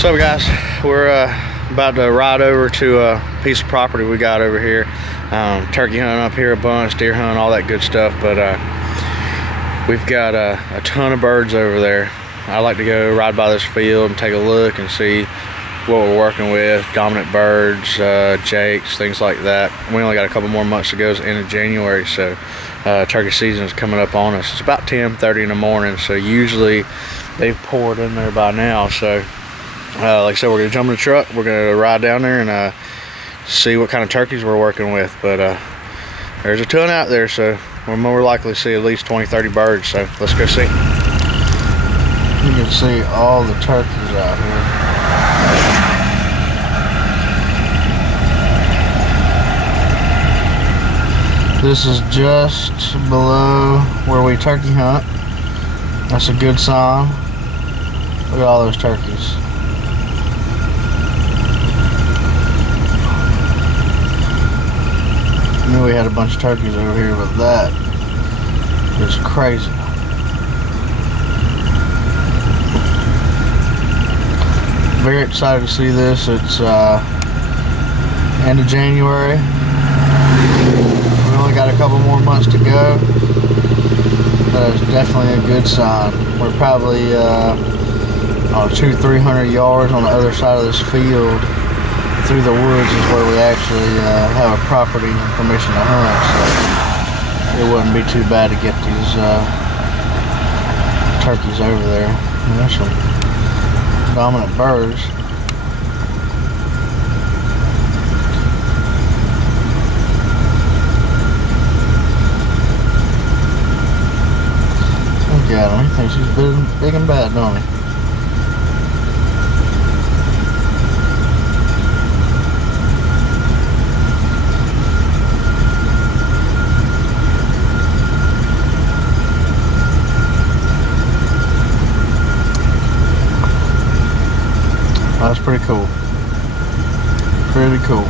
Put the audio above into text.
What's up, guys? We're about to ride over to a piece of property we got over here. Turkey hunting up here a bunch, deer hunting, all that good stuff, but we've got a ton of birds over there. I like to go ride by this field and take a look and see what we're working with. Dominant birds, jakes, things like that. We only got a couple more months to go. It's the end of January, so turkey season is coming up on us. It's about 10:30 in the morning, so usually they've poured in there by now. So like I said, we're gonna jump in the truck, we're gonna ride down there and see what kind of turkeys we're working with. But there's a ton out there, so we're more likely to see at least 20-30 birds, so let's go see. You can see all the turkeys out here. This is just below where we turkey hunt. That's a good sign. Look at all those turkeys. I knew we had a bunch of turkeys over here, but that is crazy. Very excited to see this. It's end of January. We only got a couple more months to go, but it's definitely a good sign. We're probably 200-300 yards on the other side of this field. Through the woods is where we actually have a property and permission to hunt, so it wouldn't be too bad to get these turkeys over there. And there's some dominant birds. Look at him. He thinks he's big and bad, don't he? That's pretty cool. Pretty cool.